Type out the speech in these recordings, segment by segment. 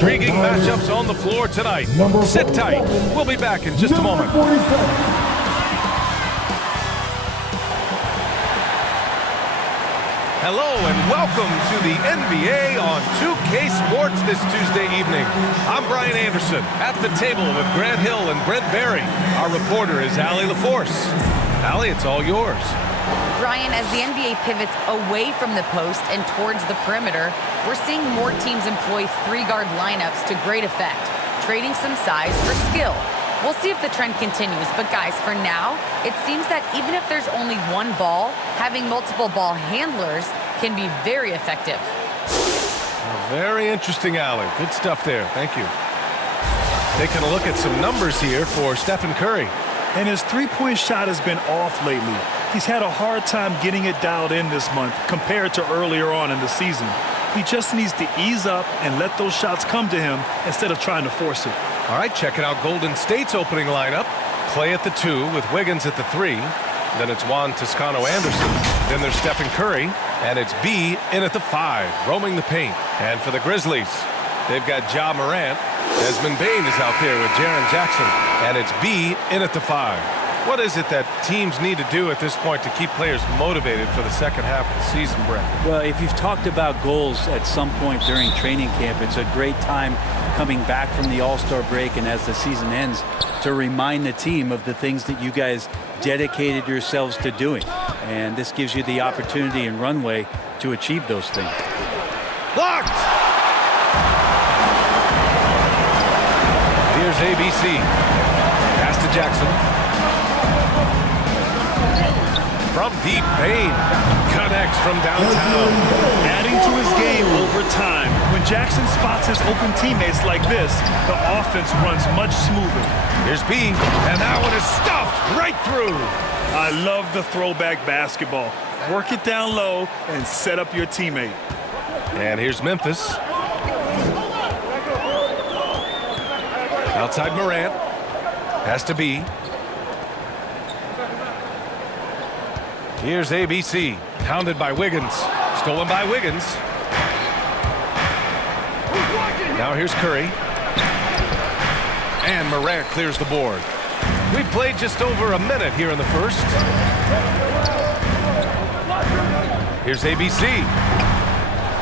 intriguing matchups on the floor tonight. Sit tight. We'll be back in just a moment. Hello and welcome to the NBA on 2K Sports this Tuesday evening. I'm Brian Anderson at the table with Grant Hill and Brent Barry. Our reporter is Allie LaForce. Allie, it's all yours. Brian, as the NBA pivots away from the post and towards the perimeter, we're seeing more teams employ three-guard lineups to great effect, trading some size for skill. We'll see if the trend continues, but guys, for now, it seems that even if there's only one ball, having multiple ball handlers can be very effective. Very interesting, Allie. Good stuff there. Thank you. Taking a look at some numbers here for Stephen Curry. And his three-point shot has been off lately. He's had a hard time getting it dialed in this month compared to earlier on in the season. He just needs to ease up and let those shots come to him instead of trying to force it. All right, checking out Golden State's opening lineup. Clay at the 2 with Wiggins at the 3. Then it's Juan Toscano-Anderson. Then there's Stephen Curry. And it's B in at the 5, roaming the paint. And for the Grizzlies, they've got Ja Morant. Desmond Bane is out there with Jaren Jackson. And it's B in at the 5. What is it that teams need to do at this point to keep players motivated for the second half of the season, Brent? Well, if you've talked about goals at some point during training camp, it's a great time coming back from the All-Star break and as the season ends to remind the team of the things that you guys dedicated yourselves to doing. And this gives you the opportunity and runway to achieve those things. Blocked! Here's ABC. Pass to Jackson. From deep, Bane connects from downtown. Adding to his game over time. When Jackson spots his open teammates like this, the offense runs much smoother. Here's B, and that one is stuffed right through. I love the throwback basketball. Work it down low and set up your teammate. And here's Memphis. Outside Morant. Pass to B. Here's ABC, hounded by Wiggins. Stolen by Wiggins. Now here's Curry. And Morant clears the board. We played just over a minute here in the first. Here's ABC.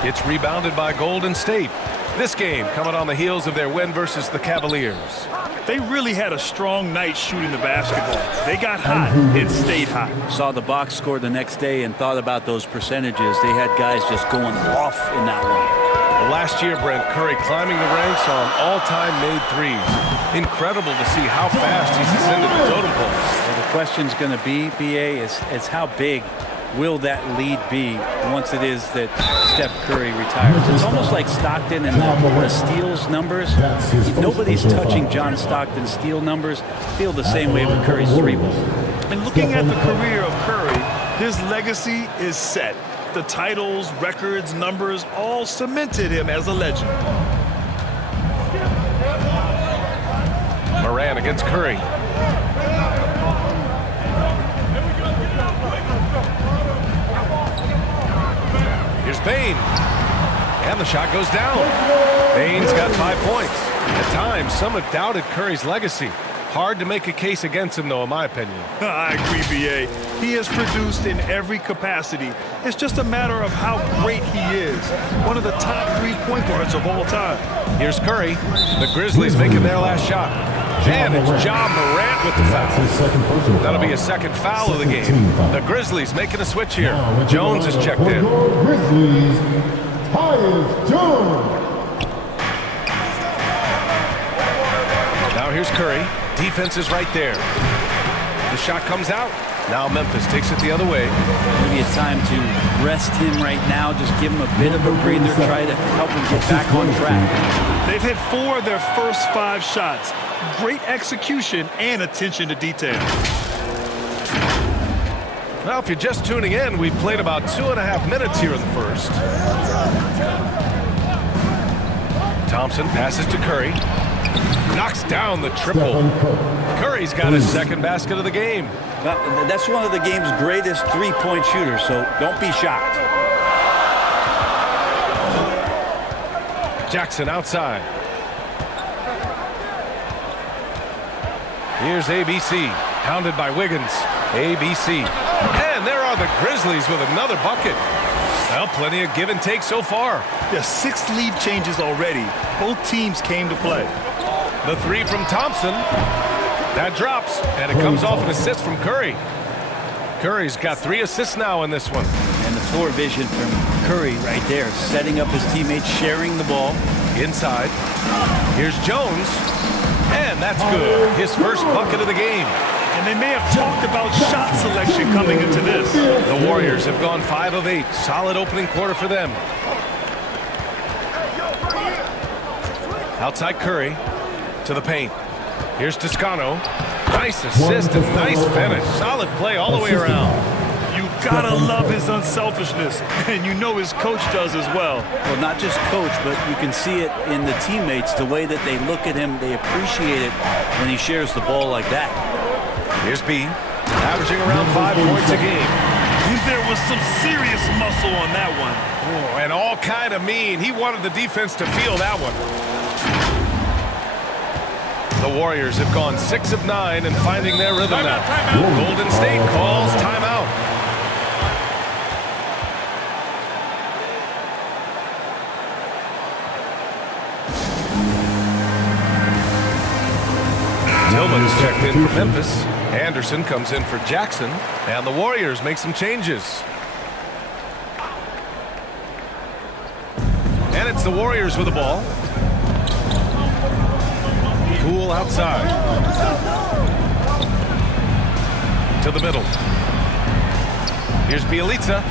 It's rebounded by Golden State. This game coming on the heels of their win versus the Cavaliers. They really had a strong night shooting the basketball. They got hot and stayed hot. Saw the box score the next day and thought about those percentages. They had guys just going off in that one. Well, last year, Brent, Curry climbing the ranks on all-time made threes. Incredible to see how fast he's ascended the totem pole. Well, the question's going to be, BA, is how big will that lead be once it is that Steph Curry retires? It's almost like Stockton and the steals numbers. Nobody's touching John Stockton's steal numbers. Feel the same way with Curry's three ball. And looking at the career of Curry, his legacy is set. The titles, records, numbers all cemented him as a legend. Morant against Curry. Here's Bane. And the shot goes down. Bane's got 5 points. At times, some have doubted Curry's legacy. Hard to make a case against him, though, in my opinion. I agree, B.A. He has produced in every capacity. It's just a matter of how great he is. One of the top 3 point guards of all time. Here's Curry. The Grizzlies making their last shot. And it's Ja Morant with the foul. That'll be a second foul of the game. The Grizzlies making a switch here. Jones is checked in. Grizzlies, Tyus Jones. Now here's Curry. Defense is right there. The shot comes out. Now Memphis takes it the other way. Maybe it's time to rest him right now. Just give him a bit of a breather. Try to help him get back on track. They've hit 4 of their first 5 shots. Great execution and attention to detail. Well, if you're just tuning in, we've played about 2.5 minutes here in the first. Thompson passes to Curry. Knocks down the triple. Curry's got his second basket of the game. That's one of the game's greatest three-point shooters, so don't be shocked. Jackson outside. Here's ABC, pounded by Wiggins. ABC. And there are the Grizzlies with another bucket. Well, plenty of give and take so far. There's 6 lead changes already. Both teams came to play. The three from Thompson. That drops, and it comes off an assist from Curry. Curry's got 3 assists now in this one. And the floor vision from Curry right there, setting up his teammates, sharing the ball. Inside. Here's Jones. And that's good. His first bucket of the game. And they may have talked about shot selection coming into this. The Warriors have gone 5 of 8. Solid opening quarter for them. Outside Curry to the paint. Here's Toscano. Nice assist and nice finish. Solid play all the way around. You gotta love his unselfishness, and you know his coach does as well. Well, not just coach, but you can see it in the teammates, the way that they look at him. They appreciate it when he shares the ball like that. Here's B, averaging around 5 points a game. There was some serious muscle on that one. Oh, and all kind of mean. He wanted the defense to feel that one. The Warriors have gone 6 of 9 and finding their rhythm now. Golden State calls timeout. Tillman's checked in for Memphis. Anderson comes in for Jackson. And the Warriors make some changes. And it's the Warriors with the ball. Poole outside. To the middle. Here's Bielitsa.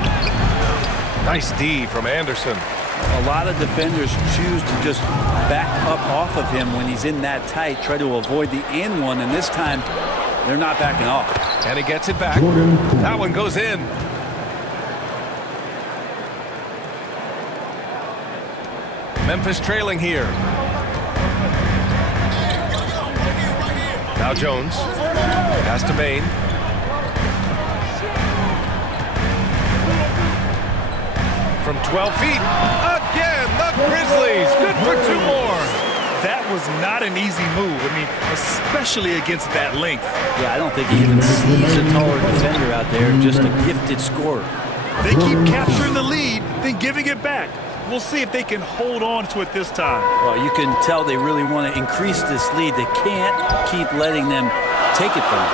Nice D from Anderson. A lot of defenders choose to just back up off of him when he's in that tight, try to avoid the and one, and this time they're not backing off. And he gets it back. That one goes in. Memphis trailing here. Now Jones. Pass to Bain. From 12 feet. Again, the Grizzlies. Good for 2 more. That was not an easy move. I mean, especially against that length. Yeah, I don't think he even sees a taller defender out there, just a gifted scorer. They keep capturing the lead, then giving it back. We'll see if they can hold on to it this time. Well, you can tell they really want to increase this lead. They can't keep letting them take it from them.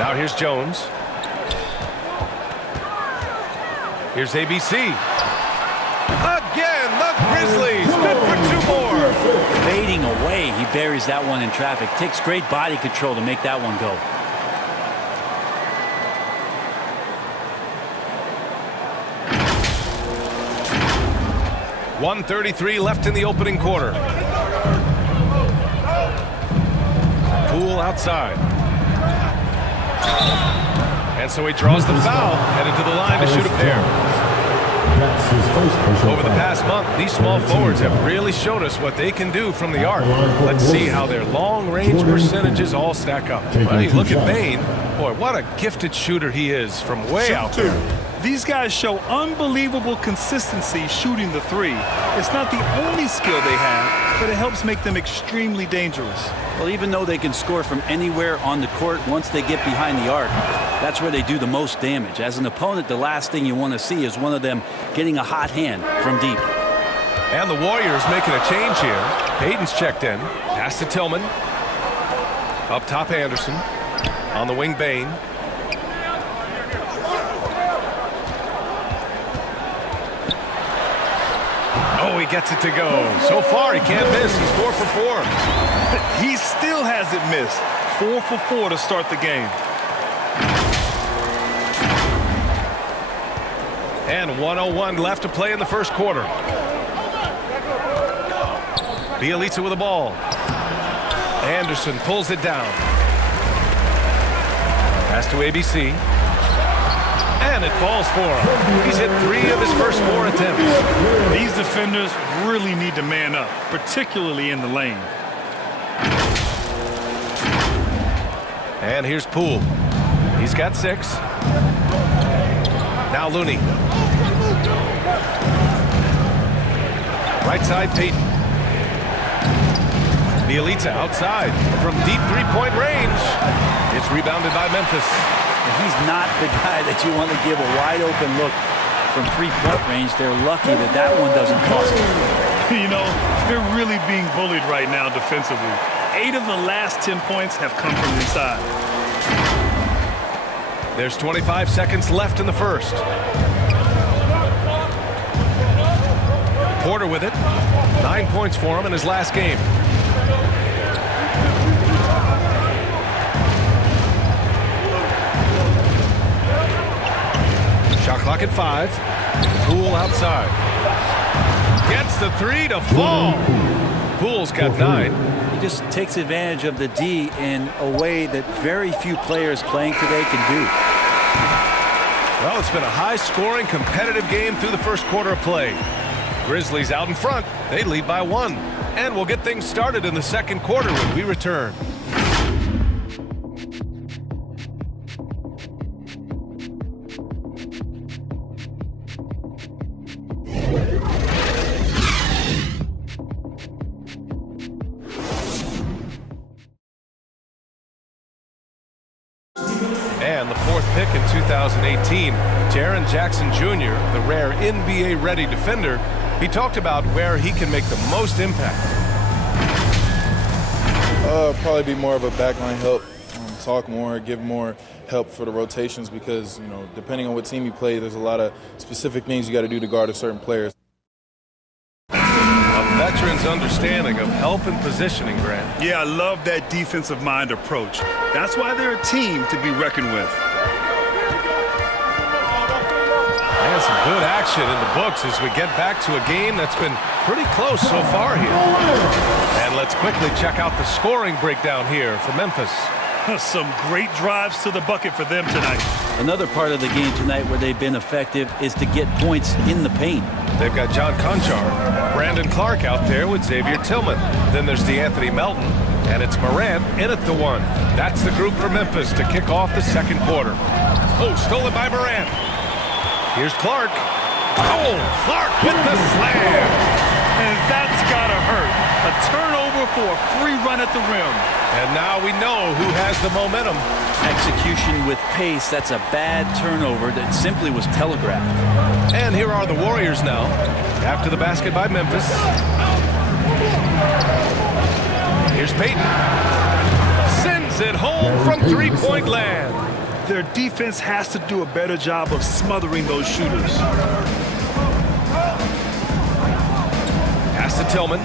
Now here's Jones. Here's ABC. Again, the Grizzlies. Good for 2 more. Fading away, he buries that one in traffic. Takes great body control to make that one go. .133 left in the opening quarter. Poole outside. And so he draws the foul, headed to the line to shoot a pair. Over the past month, these small forwards have really showed us what they can do from the arc. Let's see how their long-range percentages all stack up. Well, you look at Bain. Boy, what a gifted shooter he is from way out there. These guys show unbelievable consistency shooting the 3. It's not the only skill they have, but it helps make them extremely dangerous. Well, even though they can score from anywhere on the court, once they get behind the arc, that's where they do the most damage. As an opponent, the last thing you want to see is one of them getting a hot hand from deep. And the Warriors making a change here. Payton's checked in. Pass to Tillman. Up top, Anderson. On the wing, Bain. Oh, he gets it to go. So far, he can't miss. He's 4 for 4. He still hasn't missed. 4 for 4 to start the game. And 1:01 left to play in the first quarter. Bielitsa with the ball. Anderson pulls it down. Pass to ABC. And it falls for him. He's hit 3 of his first 4 attempts. These defenders really need to man up, particularly in the lane. And here's Poole. He's got 6. Now Looney. Right side, Payton. Bielitsa outside from deep three-point range. It's rebounded by Memphis. He's not the guy that you want to give a wide-open look from three-point range. They're lucky that that one doesn't cost them. You know, they're really being bullied right now defensively. 8 of the last 10 points have come from inside. There's 25 seconds left in the first. Porter with it. 9 points for him in his last game. Shot clock at 5. Poole outside. Gets the 3 to fall. Poole's got 9. He just takes advantage of the D in a way that very few players playing today can do. Well, it's been a high-scoring, competitive game through the first quarter of play. Grizzlies out in front. They lead by 1. And we'll get things started in the second quarter when we return. And the 4th pick in 2018, Jaren Jackson Jr., the rare NBA-ready defender, he talked about where he can make the most impact. Probably be more of a backline help, talk more, give more help for the rotations because, you know, depending on what team you play, there's a lot of specific things you got to do to guard a certain player. A veteran's understanding of help and positioning, Grant. Yeah, I love that defensive mind approach. That's why they're a team to be reckoned with. And some good action in the books as we get back to a game that's been pretty close so far here. And let's quickly check out the scoring breakdown here for Memphis. Some great drives to the bucket for them tonight. Another part of the game tonight where they've been effective is to get points in the paint. They've got John Conchar, Brandon Clark out there with Xavier Tillman. Then there's DeAnthony Melton, and it's Morant in at the 1. That's the group for Memphis to kick off the second quarter. Oh, stolen by Morant. Here's Clark. Oh, Clark with the slam. And that's gotta hurt. A turnover for a free run at the rim. And now we know who has the momentum. Execution with pace, that's a bad turnover that simply was telegraphed. And here are the Warriors now. After the basket by Memphis. Here's Payton. Sends it home from three-point land. Their defense has to do a better job of smothering those shooters. Pass to Tillman.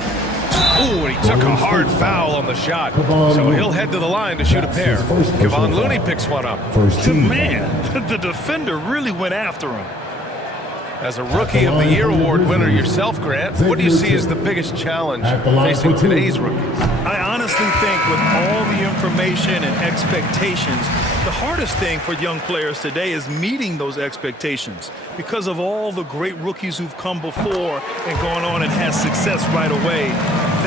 Ooh, and he took a hard foul on the shot. So he'll head to the line to shoot a pair. Kevon Looney picks one up. Man, the defender really went after him. As a Rookie of the Year award winner yourself, Grant, what do you see as the biggest challenge facing today's rookies? I honestly think with all the information and expectations, the hardest thing for young players today is meeting those expectations because of all the great rookies who've come before and gone on and had success right away.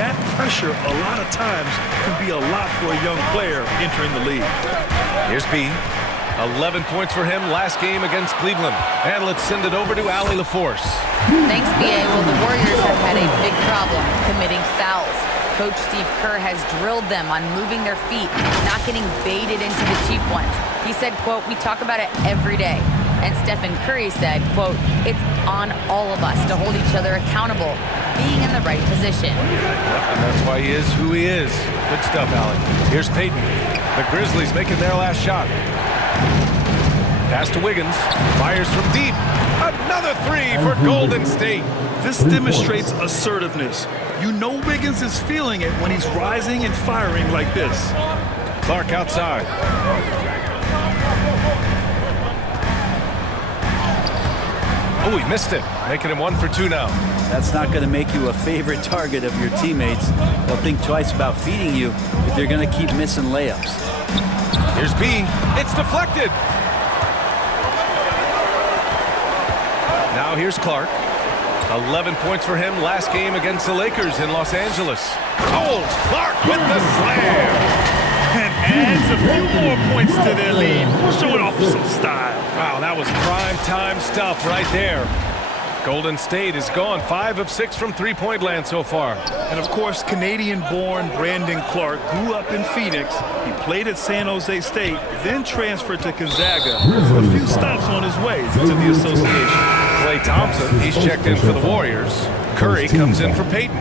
That pressure a lot of times can be a lot for a young player entering the league. Here's B. 11 points for him last game against Cleveland. And let's send it over to Allie LaForce. Thanks, B.A. Well, the Warriors have had a big problem committing fouls. Coach Steve Kerr has drilled them on moving their feet, not getting baited into the cheap ones. He said, quote, "We talk about it every day." And Stephen Curry said, quote, "It's on all of us to hold each other accountable, being in the right position." Yep, and that's why he is who he is. Good stuff, Allie. Here's Payton. The Grizzlies making their last shot. Pass to Wiggins. Fires from deep. Another 3 for Golden State. This demonstrates assertiveness. You know Wiggins is feeling it when he's rising and firing like this. Clark outside. Oh, he missed it. Making him 1 for 2 now. That's not going to make you a favorite target of your teammates. They'll think twice about feeding you if they're going to keep missing layups. Here's B. It's deflected. Now here's Clark. 11 points for him last game against the Lakers in Los Angeles. Oh, Clark with the slam. And adds a few more points to their lead, showing off some style. Wow, that was prime time stuff right there. Golden State is gone 5 of 6 from three-point land so far. And of course, Canadian-born Brandon Clark grew up in Phoenix. He played at San Jose State, then transferred to Gonzaga. A few stops on his way to the association. Klay Thompson, he's checked in for the Warriors. Curry comes in for Peyton.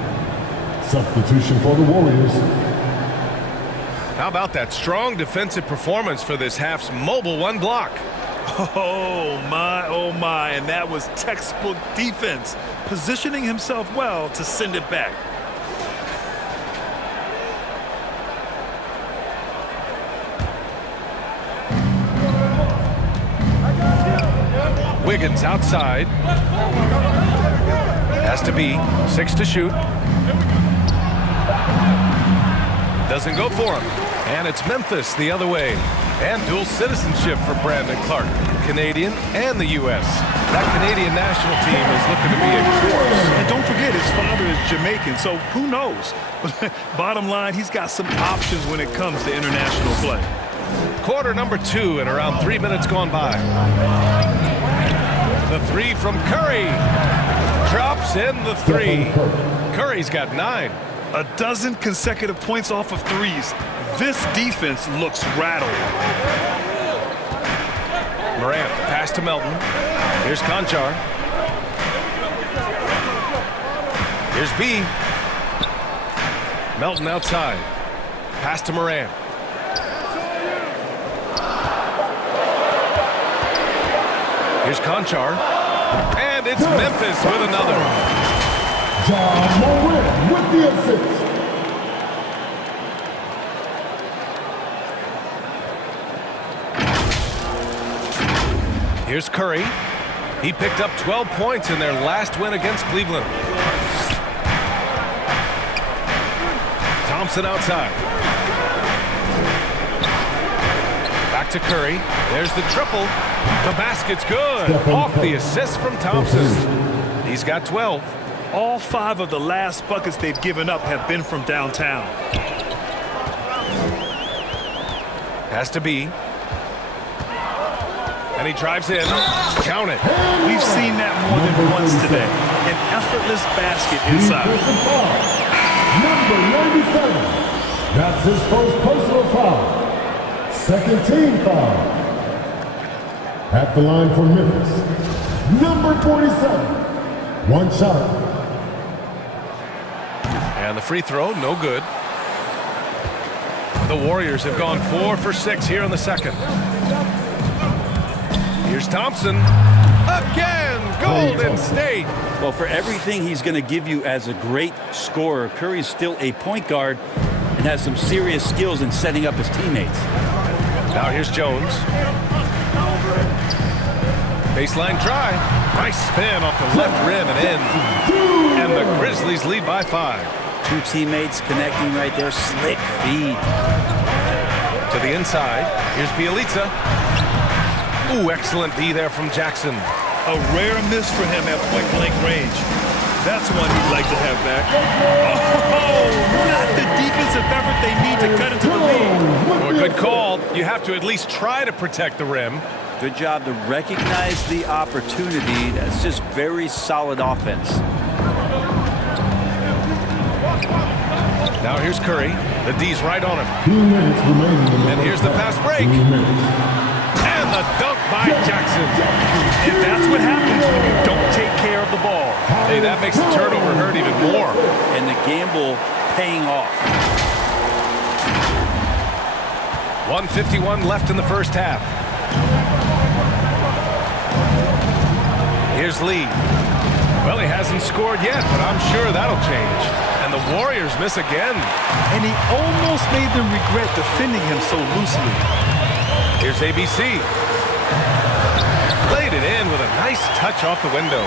Substitution for the Warriors. How about that strong defensive performance for this half's mobile one block? Oh my, and that was textbook defense, positioning himself well to send it back. Wiggins outside. Has to be 6 to shoot. Doesn't go for him. And it's Memphis the other way. And dual citizenship for Brandon Clark, Canadian and the U.S. That Canadian national team is looking to be a force. And don't forget, his father is Jamaican, so who knows? Bottom line, he's got some options when it comes to international play. Quarter number 2 and around 3 minutes gone by. The 3 from Curry. Drops in the 3. Curry's got 9. A dozen consecutive points off of threes. This defense looks rattled. Morant, pass to Melton. Here's Conchar. Here's B. Melton outside. Pass to Morant. Here's Conchar. And it's Memphis with another. John Morant with the assist. Here's Curry. He picked up 12 points in their last win against Cleveland. Thompson outside. Back to Curry. There's the triple. The basket's good. Off the assist from Thompson. He's got 12. All 5 of the last buckets they've given up have been from downtown. Has to be. And he drives in. Count it. We've seen that more than once today. An effortless basket inside. Number 97. That's his first personal foul. Second team foul. At the line for Memphis. Number 47. One shot. And the free throw, no good. The Warriors have gone 4 for 6 here in the second. Here's Thompson. Again, Golden State. Well, for everything he's going to give you as a great scorer, Curry's still a point guard and has some serious skills in setting up his teammates. Now here's Jones. Baseline try. Nice spin off the left rim and in. And the Grizzlies lead by 5. 2 teammates connecting right there. Slick feed. To the inside. Here's Bielitsa. Ooh, excellent D there from Jackson. A rare miss for him at point-blank range. That's one he'd like to have back. Oh, not the defensive effort they need to cut into the lead. Well, good call. You have to at least try to protect the rim. Good job to recognize the opportunity. That's just very solid offense. Now here's Curry. The D's right on him. 2 minutes remaining. And here's the fast break. 3 minutes. And the dunk by Jackson. And that's what happens when you don't take care of the ball. Hey, that makes the turnover hurt even more. And the gamble paying off. 1:51 left in the first half. Here's Lee. Well, he hasn't scored yet, but I'm sure that'll change. And the Warriors miss again. And he almost made them regret defending him so loosely. Here's ABC. Laid it in with a nice touch off the window.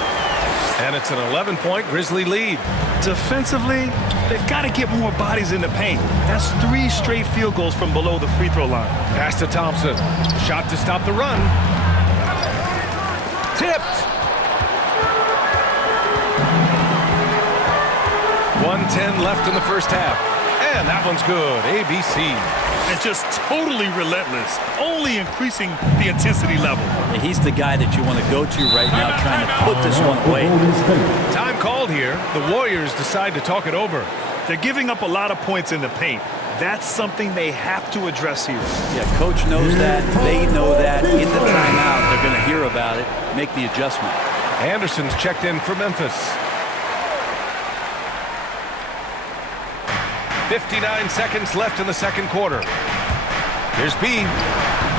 And it's an 11-point Grizzly lead. Defensively, they've got to get more bodies in the paint. That's 3 straight field goals from below the free throw line. Pass to Thompson. Shot to stop the run. Tipped. 1:10 left in the first half. And that one's good. ABC. And just totally relentless, only increasing the intensity level. He's the guy that you want to go to right now, trying to put this one away. Time called here. The Warriors decide to talk it over. They're giving up a lot of points in the paint. That's something they have to address here. Yeah, coach knows that. They know that. In the timeout, they're going to hear about it, make the adjustment. Anderson's checked in for Memphis. 59 seconds left in the second quarter. Here's B.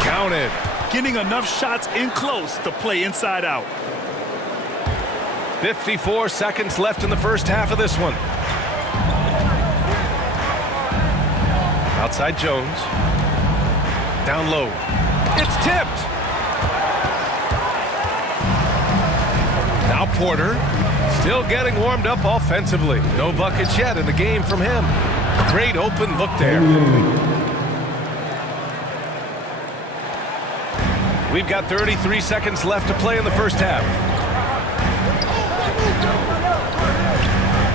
Counted. Getting enough shots in close to play inside out. 54 seconds left in the first half of this one. Outside Jones. Down low. It's tipped. Now Porter. Still getting warmed up offensively. No buckets yet in the game from him. Great open look there. We've got 33 seconds left to play in the first half.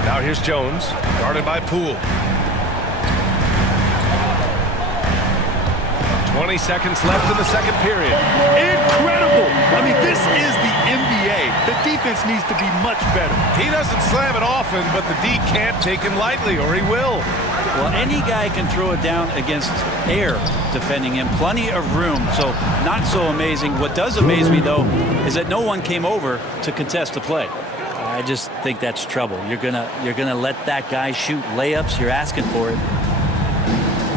Now here's Jones, guarded by Poole. 20 seconds left in the second period. Incredible! I mean, this is the NBA. The defense needs to be much better. He doesn't slam it often, but the D can't take him lightly, or he will. Well, any guy can throw it down against air defending him. Plenty of room, so not so amazing. What does amaze me, though, is that no one came over to contest the play. I just think that's trouble. You're gonna let that guy shoot layups. You're asking for it.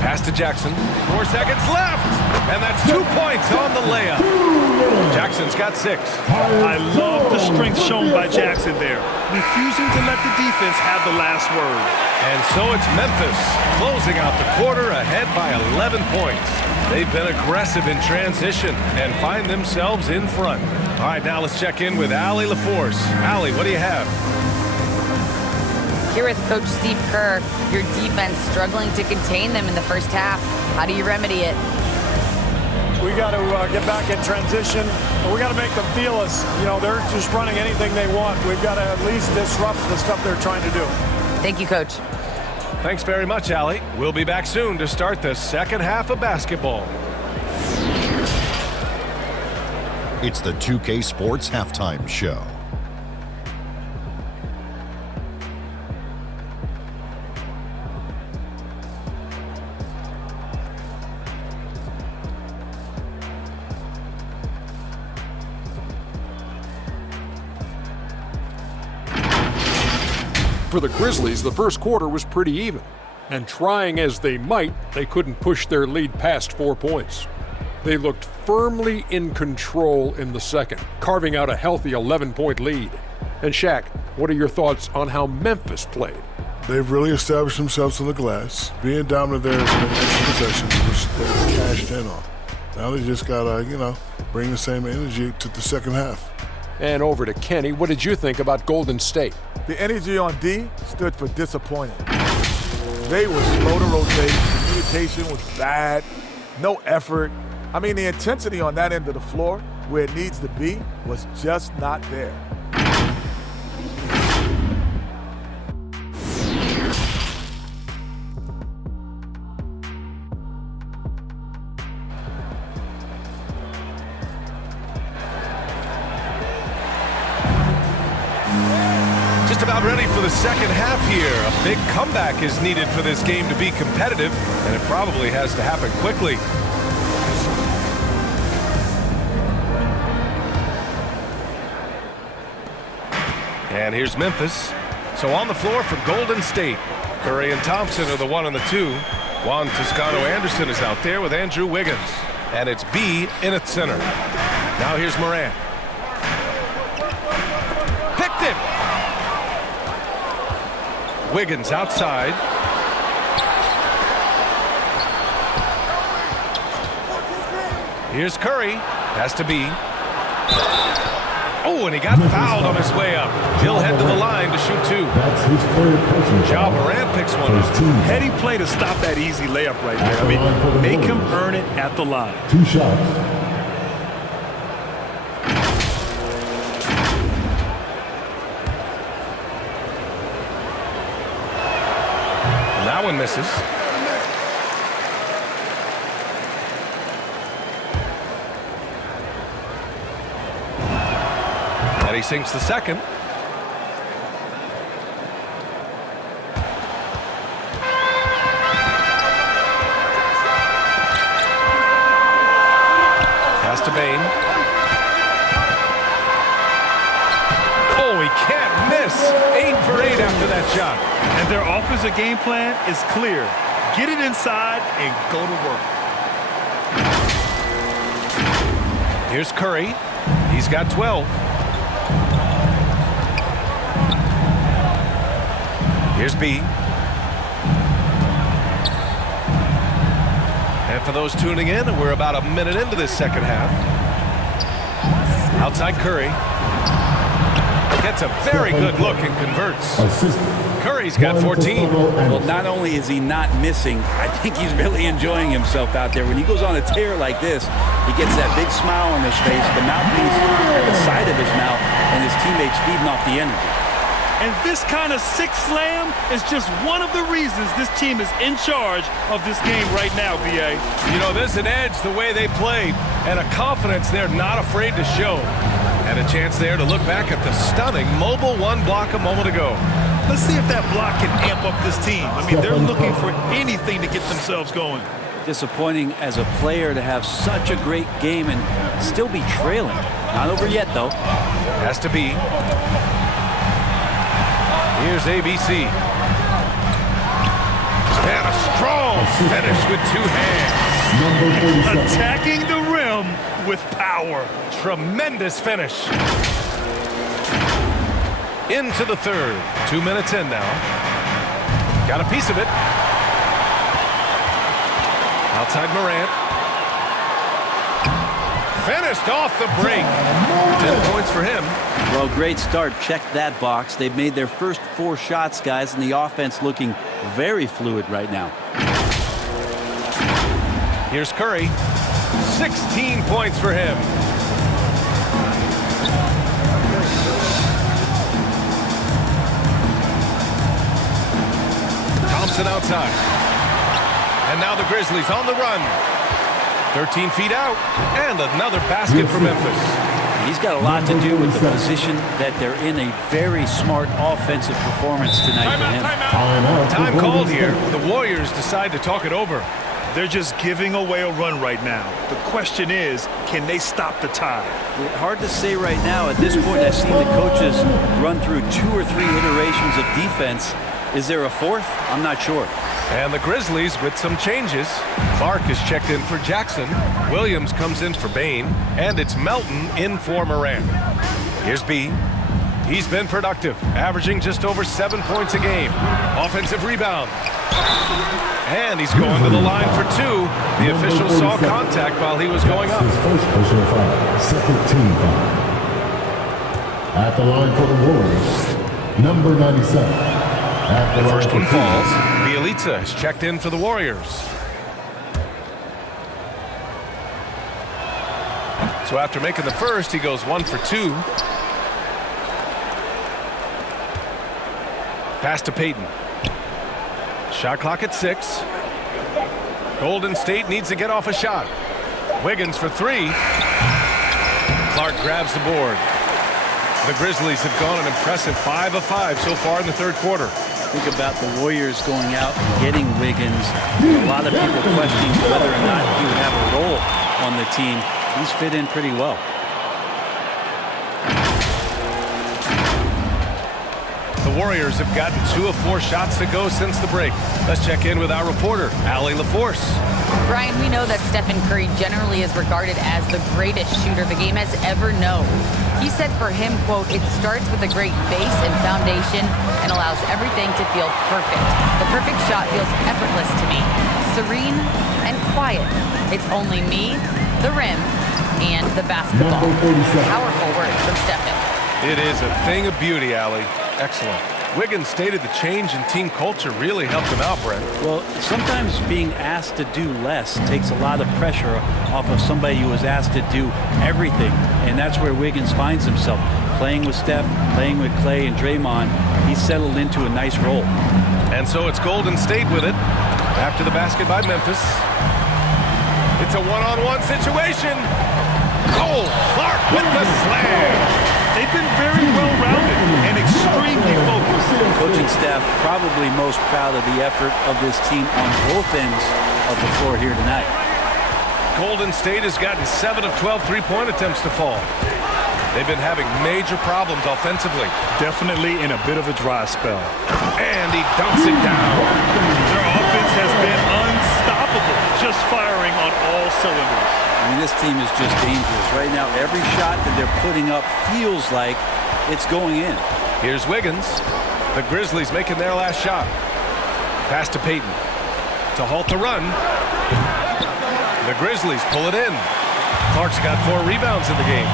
Pass to Jackson. 4 seconds left. And that's 2 points on the layup. Jackson's got 6. I love the strength shown by Jackson there, refusing to let the defense have the last word. And so it's Memphis closing out the quarter ahead by 11 points. They've been aggressive in transition and find themselves in front. All right, now let's check in with Allie LaForce. Allie, what do you have? Here with Coach Steve Kerr, your defense struggling to contain them in the first half. How do you remedy it? We got to get back in transition, and we got to make them feel us. You know, they're just running anything they want. We've got to at least disrupt the stuff they're trying to do. Thank you, Coach. Thanks very much, Allie. We'll be back soon to start the second half of basketball. It's the 2K Sports Halftime Show. For the Grizzlies, the first quarter was pretty even, and trying as they might, they couldn't push their lead past 4 points. They looked firmly in control in the second, carving out a healthy 11-point lead. And Shaq, what are your thoughts on how Memphis played? They've really established themselves on the glass. Being dominant there has been extra possessions, which they've cashed in on. Now they just got to, bring the same energy to the second half. And over to Kenny, what did you think about Golden State? The energy on D stood for disappointing. They were slow to rotate. Communication was bad. No effort. I mean, the intensity on that end of the floor, where it needs to be, was just not there. Just about ready for the second half here. A big comeback is needed for this game to be competitive, and it probably has to happen quickly. And here's Memphis. So on the floor for Golden State. Curry and Thompson are the 1 and the 2. Juan Toscano-Anderson is out there with Andrew Wiggins. And it's B in at center. Now here's Morant. Picked him. Wiggins outside. Here's Curry. Has to be. Oh, and he got fouled on his way up. He'll head to the line to shoot 2. That's his third personal Ja foul. Morant picks one up. First team. Heady play to stop that easy layup right there. I mean, make him earn it at the line. 2 shots. And that and misses. And he sinks the second. Pass to Bain. Oh, he can't miss. 8 for 8 after that shot. And their offensive game plan is clear. Get it inside and go to work. Here's Curry. He's got 12. Here's B. And for those tuning in, we're about a minute into this second half. Outside Curry. Gets a very good look and converts. Curry's got 14. Well, not only is he not missing, I think he's really enjoying himself out there. When he goes on a tear like this, he gets that big smile on his face, the mouthpiece at the side of his mouth, and his teammates feeding off the energy. And this kind of six slam is just one of the reasons this team is in charge of this game right now, B.A. You know, there's an edge the way they played and a confidence they're not afraid to show. And a chance there to look back at the stunning mobile one block a moment ago. Let's see if that block can amp up this team. I mean, they're looking for anything to get themselves going. Disappointing as a player to have such a great game and still be trailing. Not over yet, though. Has to be. Here's ABC. And a strong finish with 2 hands. Attacking the rim with power. Tremendous finish. Into the third. 2 minutes in now. Got a piece of it. Outside Morant. Finished off the break. 10 points for him. Well, great start. Check that box. They've made their first 4 shots, guys, and the offense looking very fluid right now. Here's Curry. 16 points for him. Thompson outside. And now the Grizzlies on the run. 13 feet out. And another basket for Memphis. He's got a lot to do with the position that they're in. A very smart offensive performance tonight for him. Time called here. The Warriors decide to talk it over. They're just giving away a run right now. The question is, can they stop the tide? Hard to say right now. At this point, I've seen the coaches run through 2 or 3 iterations of defense. Is there a fourth? I'm not sure. And the Grizzlies with some changes. Clark is checked in for Jackson. Williams comes in for Bain. And it's Melton in for Morant. Here's B. He's been productive, averaging just over 7 points a game. Offensive rebound. And he's going to the line for 2. The official saw contact while he was going up. First personal foul, second team foul. At the line for the Warriors, number 97. The first one falls. Bielitsa is checked in for the Warriors. So after making the first, he goes 1 for 2. Pass to Payton. Shot clock at 6. Golden State needs to get off a shot. Wiggins for 3. Clark grabs the board. The Grizzlies have gone an impressive 5 of 5 so far in the third quarter. Think about the Warriors going out and getting Wiggins. A lot of people questioning whether or not he would have a role on the team. He's fit in pretty well. The Warriors have gotten 2 of 4 shots to go since the break. Let's check in with our reporter, Allie LaForce. Brian, we know that Stephen Curry generally is regarded as the greatest shooter the game has ever known. He said for him, quote, "It starts with a great base and foundation and allows everything to feel perfect. The perfect shot feels effortless to me, serene and quiet. It's only me, the rim, and the basketball." Powerful words from Stephen. It is a thing of beauty, Allie. Excellent. Wiggins stated the change in team culture really helped him out, Brent. Well, sometimes being asked to do less takes a lot of pressure off of somebody who was asked to do everything. And that's where Wiggins finds himself. Playing with Steph, playing with Clay and Draymond, he's settled into a nice role. And so it's Golden State with it. After the basket by Memphis. It's a one-on-one situation. Oh, Clark with the slam. They've been very well-rounded and extremely focused. Coaching staff probably most proud of the effort of this team on both ends of the floor here tonight. Golden State has gotten 7 of 12 three-point attempts to fall. They've been having major problems offensively. Definitely in a bit of a dry spell. And he dumps it down. Their offense has been unstoppable, just firing on all cylinders. I mean, this team is just dangerous. Right now, every shot that they're putting up feels like it's going in. Here's Wiggins. The Grizzlies making their last shot. Pass to Payton to halt the run. The Grizzlies pull it in. Clark's got 4 rebounds in the game.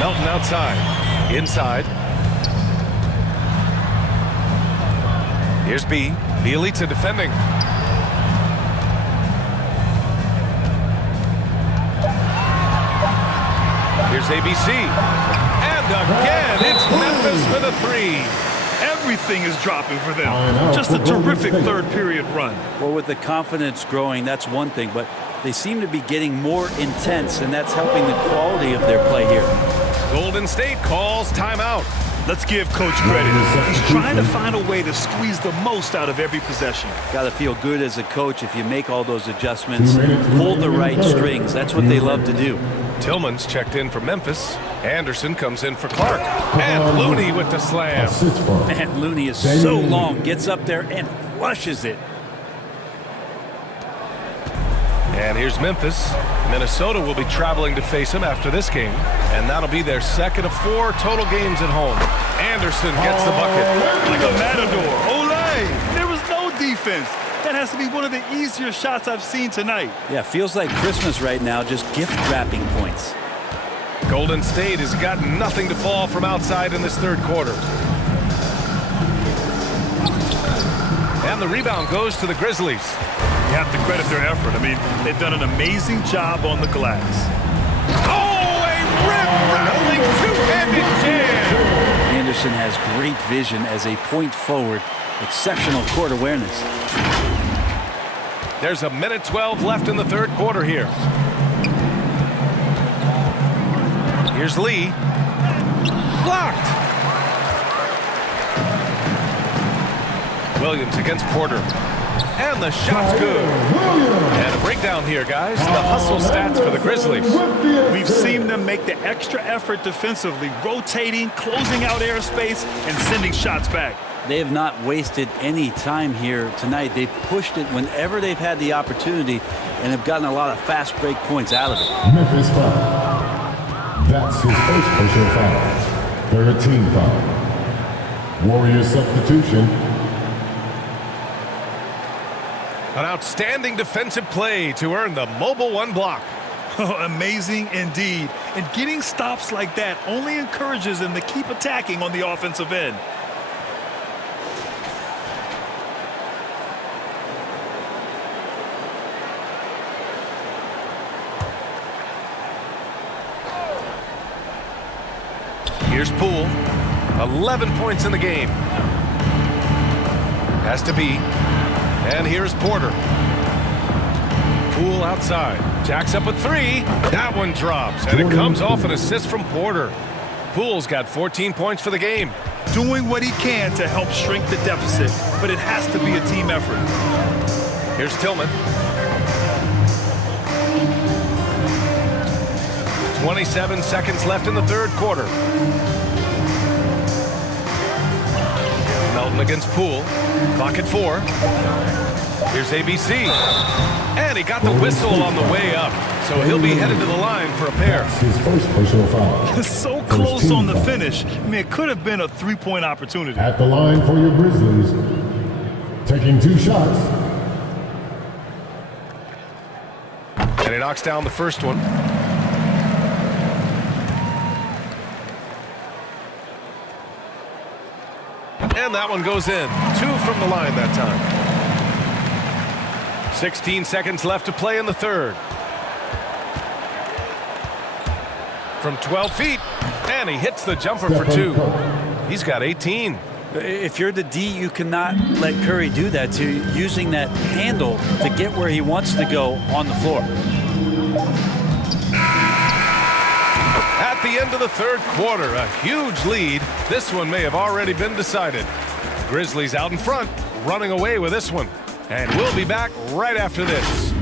Melton outside. Inside. Here's B. Bielitsa defending. Here's ABC. And again, it's Memphis with a 3. Everything is dropping for them. Just a terrific third-period run. Well, with the confidence growing, that's one thing, but they seem to be getting more intense, and that's helping the quality of their play here. Golden State calls timeout. Let's give Coach credit. He's trying to find a way to squeeze the most out of every possession. Got to feel good as a coach if you make all those adjustments, pull the right strings. That's what they love to do. Tillman's checked in for Memphis. Anderson comes in for Clark. And Looney with the slam. Man, Looney is so long, gets up there and flushes it. And here's Memphis. Minnesota will be traveling to face him after this game. And that'll be their second of 4 total games at home. Anderson gets the bucket. Like a matador. Olay! There was no defense. That has to be one of the easier shots I've seen tonight. Yeah, feels like Christmas right now, just gift wrapping points. Golden State has got nothing to fall from outside in this third quarter. And the rebound goes to the Grizzlies. You have to credit their effort. I mean, they've done an amazing job on the glass. Oh, a rim-rattling two-handed jam! Anderson has great vision as a point forward. Exceptional court awareness. There's a minute 12 left in the third quarter here. Here's Lee. Blocked. Williams against Porter. And the shot's good. And a breakdown here, guys. The hustle stats for the Grizzlies. We've seen them make the extra effort defensively, rotating, closing out airspace, and sending shots back. They have not wasted any time here tonight. They've pushed it whenever they've had the opportunity and have gotten a lot of fast break points out of it. Memphis foul. That's his first personal foul. Third team foul. Warriors substitution. An outstanding defensive play to earn the mobile 1 block. Amazing indeed. And getting stops like that only encourages them to keep attacking on the offensive end. Here's Poole. 11 points in the game. Has to be. And here's Porter. Poole outside. Jacks up a 3. That one drops. And it comes off an assist from Porter. Poole's got 14 points for the game. Doing what he can to help shrink the deficit, but it has to be a team effort. Here's Tillman. 27 seconds left in the third quarter. Melton against Poole. Clock at 4. Here's ABC. And he got the whistle on the way up. So he'll be headed to the line for a pair. That's his first personal foul. So close on the finish. I mean, it could have been a 3-point opportunity. At the line for your Grizzlies. Taking 2 shots. And he knocks down the first one. And that one goes in. 2 from the line that time. 16 seconds left to play in the third. From 12 feet. And he hits the jumper for 2. He's got 18. If you're the D, you cannot let Curry do that to using that handle to get where he wants to go on the floor. At the end of the third quarter, a huge lead. This one may have already been decided. Grizzlies out in front, running away with this one. And we'll be back right after this.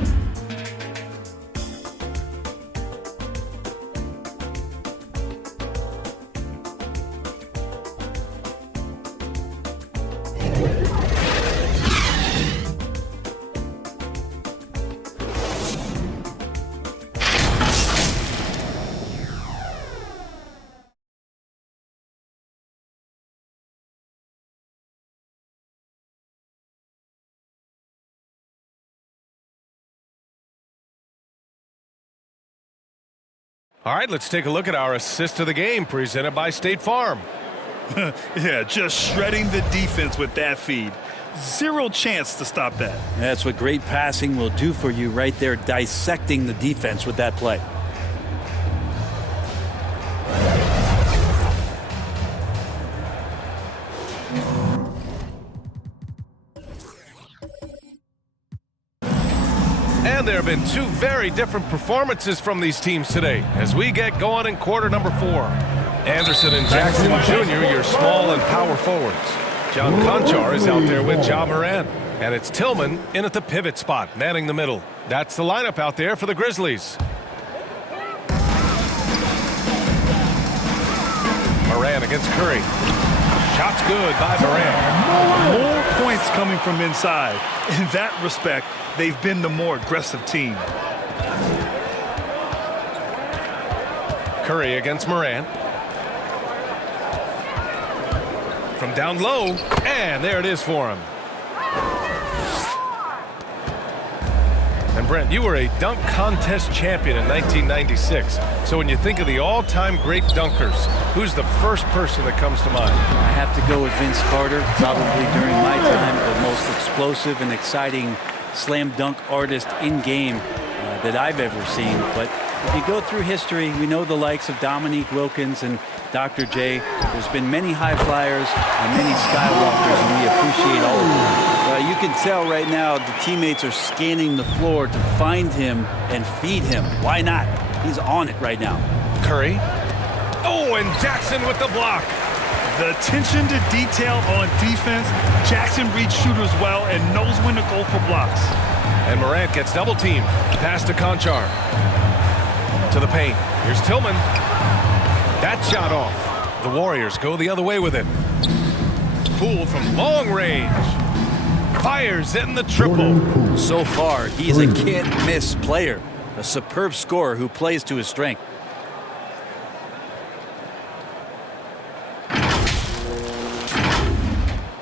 All right, let's take a look at our assist of the game presented by State Farm. Yeah, just shredding the defense with that feed. Zero chance to stop that. That's what great passing will do for you right there, dissecting the defense with that play. And there have been two very different performances from these teams today as we get going in quarter number 4. Anderson and Jackson Jr., your small and power forwards. John Conchar is out there with Ja Morant. And it's Tillman in at the pivot spot, manning the middle. That's the lineup out there for the Grizzlies. Morant against Curry. Shot's good by Morant. More points coming from inside. In that respect, they've been the more aggressive team. Curry against Morant. From down low, and there it is for him. And Brent, you were a dunk contest champion in 1996. So when you think of the all-time great dunkers, who's the first person that comes to mind? I have to go with Vince Carter, probably during my time, the most explosive and exciting slam dunk artist in game that I've ever seen. But if you go through history, we know the likes of Dominique Wilkins and Dr. J. There's been many high flyers and many skywalkers, and we appreciate all of them. You can tell right now the teammates are scanning the floor to find him and feed him. Why not? He's on it right now. Curry. Oh, and Jackson with the block. The attention to detail on defense. Jackson reads shooters well and knows when to go for blocks. And Morant gets double teamed. Pass to Conchar. To the paint. Here's Tillman. That shot off. The Warriors go the other way with it. Poole from long range. Fires in the triple. So far, he's a can't-miss player. A superb scorer who plays to his strength.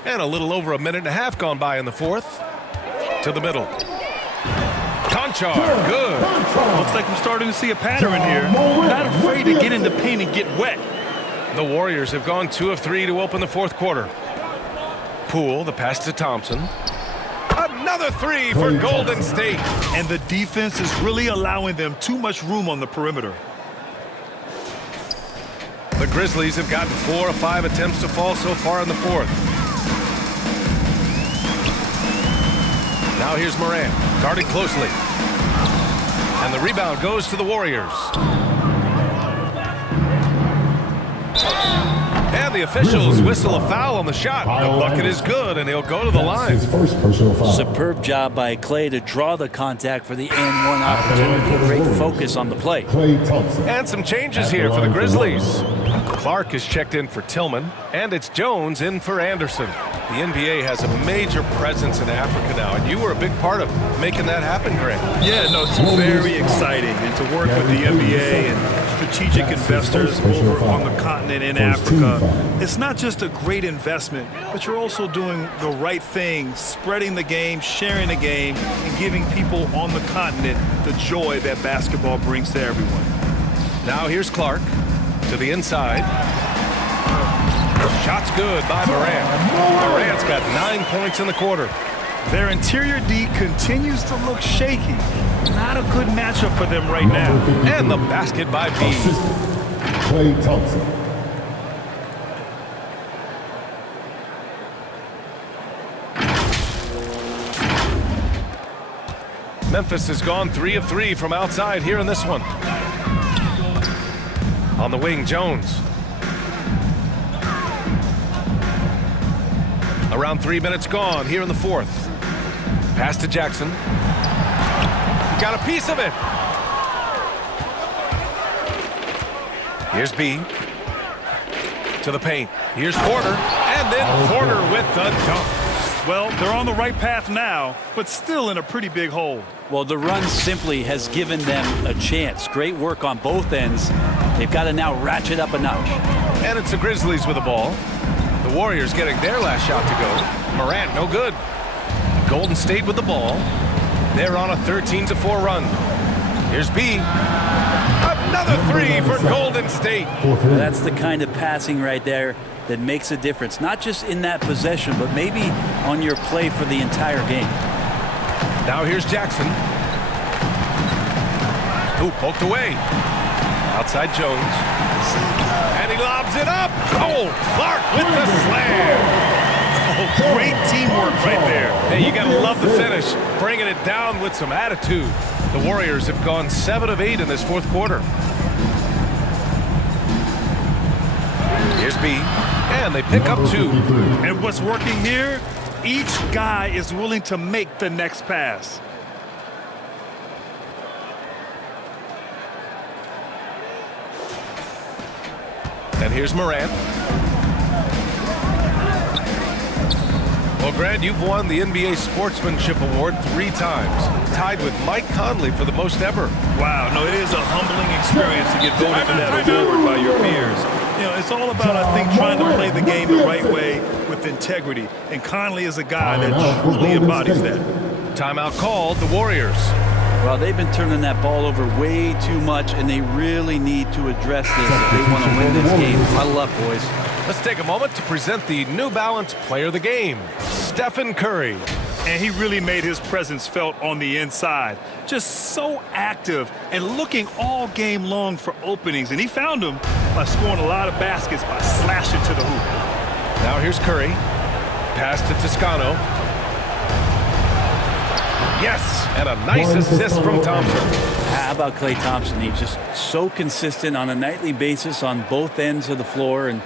And a little over a minute and a half gone by in the fourth. To the middle. Conchar, good. Looks like we're starting to see a pattern here. Not afraid to get in the paint and get wet. The Warriors have gone 2 of 3 to open the fourth quarter. Poole, the pass to Thompson. Another 3 for Golden State. And the defense is really allowing them too much room on the perimeter. The Grizzlies have gotten 4 of 5 attempts to fall so far in the fourth. Now here's Morant, guarded closely. And the rebound goes to the Warriors. And the officials whistle a foul on the shot. The bucket is good, and he'll go to the line. His first personal foul. Superb job by Clay to draw the contact for the and one opportunity. Great focus on the play. Clay Thompson. And some changes here for the Grizzlies. Clark is checked in for Tillman, and it's Jones in for Anderson. The NBA has a major presence in Africa now, and you were a big part of making that happen, Grant. Yeah, no, it's very exciting. And to work with the NBA and strategic investors over on the continent in Africa, it's not just a great investment, but you're also doing the right thing, spreading the game, sharing the game, and giving people on the continent the joy that basketball brings to everyone. Now here's Clark to the inside. Shot's good by Morant. Morant's got 9 points in the quarter. Their interior D continues to look shaky. Not a good matchup for them right now. And the basket by B. Clay Thompson. Memphis has gone 3 of 3 from outside here in this one. On the wing, Jones. Around 3 minutes gone here in the fourth. Pass to Jackson. Got a piece of it. Here's B. To the paint. Here's Porter. And then Porter with the dunk. Well, they're on the right path now, but still in a pretty big hole. Well, the run simply has given them a chance. Great work on both ends. They've got to now ratchet up a notch. And it's the Grizzlies with the ball. The Warriors getting their last shot to go. Morant, no good. Golden State with the ball. They're on a 13-4 run. Here's B. Another three for Golden State. That's the kind of passing right there that makes a difference. Not just in that possession, but maybe on your play for the entire game. Now here's Jackson. Ooh, poked away. Outside Jones. And he lobs it up. Oh, Clark with the slam. Oh, great teamwork right there. Hey, you gotta love the finish. Bringing it down with some attitude. The Warriors have gone 7 of 8 in this fourth quarter. Here's B. And they pick up 2. And what's working here? Each guy is willing to make the next pass. And here's Morant. Well, Grant, you've won the NBA Sportsmanship Award 3 times, tied with Mike Conley for the most ever. Wow, no, it is a humbling experience to get voted for that award by your peers. You know, it's all about, I think, trying to play the game the right way with integrity. And Conley is a guy that truly embodies that. Timeout called, the Warriors. Well, they've been turning that ball over way too much, and they really need to address this if they want to win this game. Huddle up, boys. Let's take a moment to present the New Balance Player of the Game, Stephen Curry. And he really made his presence felt on the inside. Just so active and looking all game long for openings. And he found them by scoring a lot of baskets by slashing to the hoop. Now here's Curry. Pass to Toscano. Yes, and a nice assist from Thompson. How about Klay Thompson? He's just so consistent on a nightly basis on both ends of the floor, and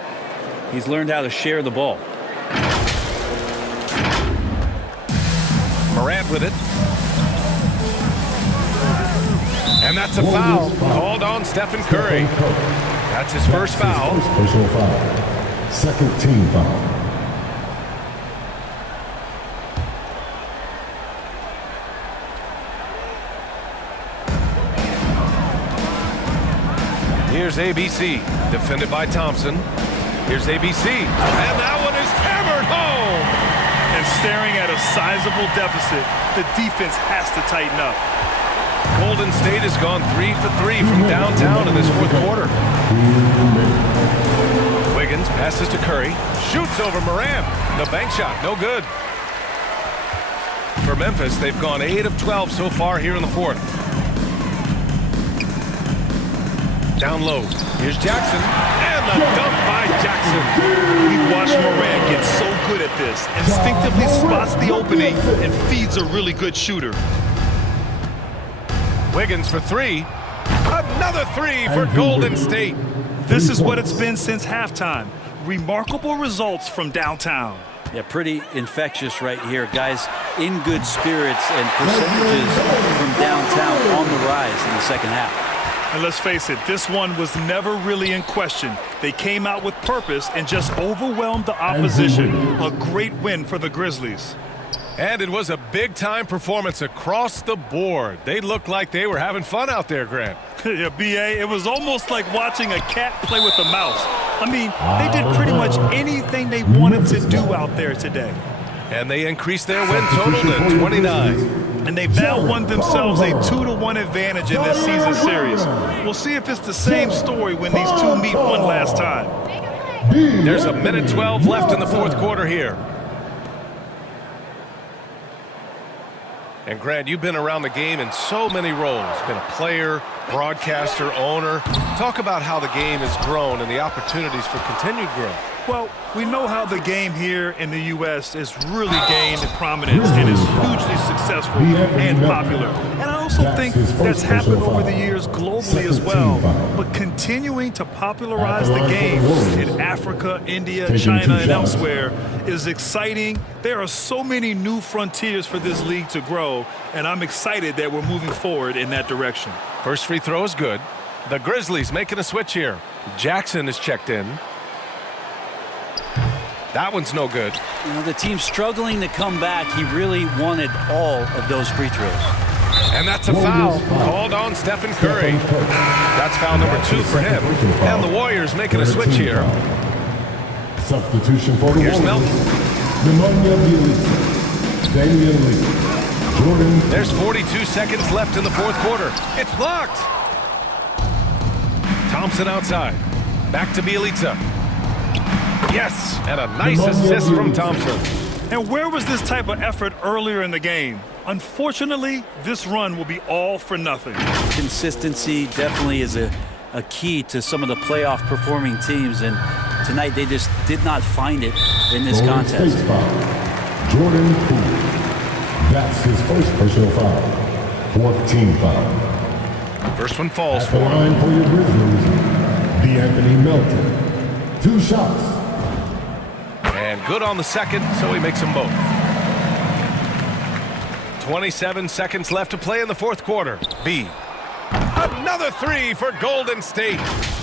he's learned how to share the ball. Morant with it. And that's a foul called on Stephen Curry. That's his first foul. Personal foul. Second team foul. Here's ABC, defended by Thompson. Here's ABC, and that one is hammered home. And staring at a sizable deficit, the defense has to tighten up. Golden State has gone 3 for 3 from downtown in this fourth quarter. Wiggins passes to Curry, shoots over Morant. The bank shot, no good. For Memphis, they've gone 8 of 12 so far here in the fourth. Down low. Here's Jackson. And the dunk by Jackson. We've watched Morant get so good at this. Instinctively spots the opening and feeds a really good shooter. Wiggins for 3. Another 3 for Golden State. This is what it's been since halftime. Remarkable results from downtown. Yeah, pretty infectious right here. Guys in good spirits and percentages from downtown on the rise in the second half. And let's face it, this one was never really in question. They came out with purpose and just overwhelmed the opposition. A great win for the Grizzlies. And it was a big-time performance across the board. They looked like they were having fun out there, Grant. Yeah, B.A., it was almost like watching a cat play with a mouse. I mean, they did pretty much anything they wanted to do out there today. And they increased their win total to 29. And they've now won themselves a 2-1 advantage in this season series. We'll see if it's the same story when these two meet one last time. There's a minute 12 left in the fourth quarter here. And Grant, you've been around the game in so many roles. Been a player, broadcaster, owner. Talk about how the game has grown and the opportunities for continued growth. Well, we know how the game here in the U.S. is really gained prominence and is hugely successful and popular. And I also think that's happened over the years globally as well. But continuing to popularize the game in Africa, India, China, and elsewhere is exciting. There are so many new frontiers for this league to grow, and I'm excited that we're moving forward in that direction. First free throw is good. The Grizzlies making a switch here. Jackson is checked in. That one's no good. You know, the team's struggling to come back. He really wanted all of those free throws. And that's a foul called on Stephen Curry. That's foul number 2 for him. And the Warriors making a switch here. Substitution for the Here's Warriors. Melton. Nemanja Bjelica, Damian Lee, Jordan. There's 42 seconds left in the fourth quarter. It's blocked. Thompson outside. Back to Bjelica. Yes, and a nice assist from Thompson. And where was this type of effort earlier in the game? Unfortunately, this run will be all for nothing. Consistency definitely is a key to some of the playoff performing teams, and tonight they just did not find it in this contest. Jordan Poole. That's his first personal foul. 4th team foul. First one falls At for the line him. for your Grizzlies, D'Anthony Melton. 2 shots. And good on the second, so he makes them both. 27 seconds left to play in the fourth quarter. B. Another 3 for Golden State.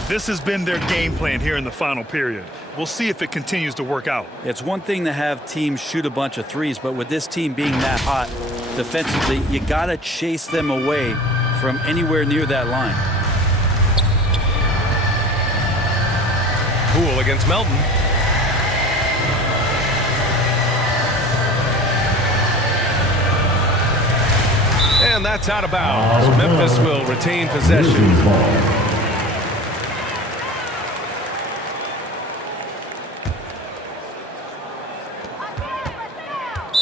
This has been their game plan here in the final period. We'll see if it continues to work out. It's one thing to have teams shoot a bunch of threes, but with this team being that hot defensively, you got to chase them away from anywhere near that line. Poole against Melton. And that's out of bounds. Memphis will retain possession.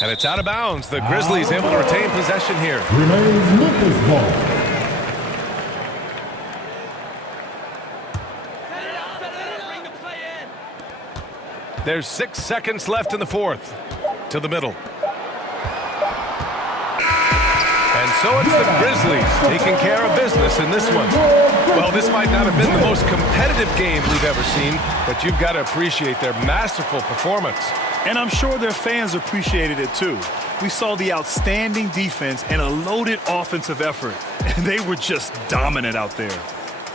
And it's out of bounds. The Grizzlies able to retain possession here. Remains Memphis ball. There's 6 seconds left in the fourth. To the middle. And so it's the Grizzlies taking care of business in this one. Well, this might not have been the most competitive game we've ever seen, but you've got to appreciate their masterful performance. And I'm sure their fans appreciated it too. We saw the outstanding defense and a loaded offensive effort, and they were just dominant out there.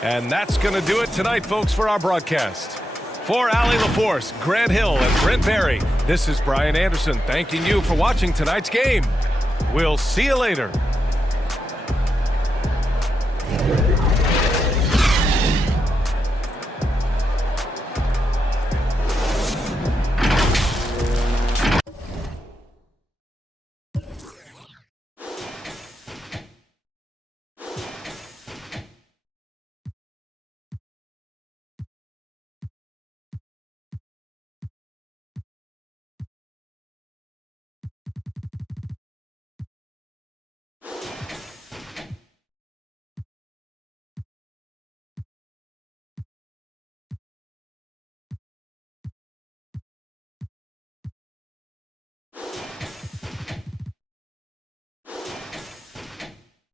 And that's going to do it tonight, folks, for our broadcast. For Allie LaForce, Grant Hill, and Brent Barry, this is Brian Anderson thanking you for watching tonight's game. We'll see you later.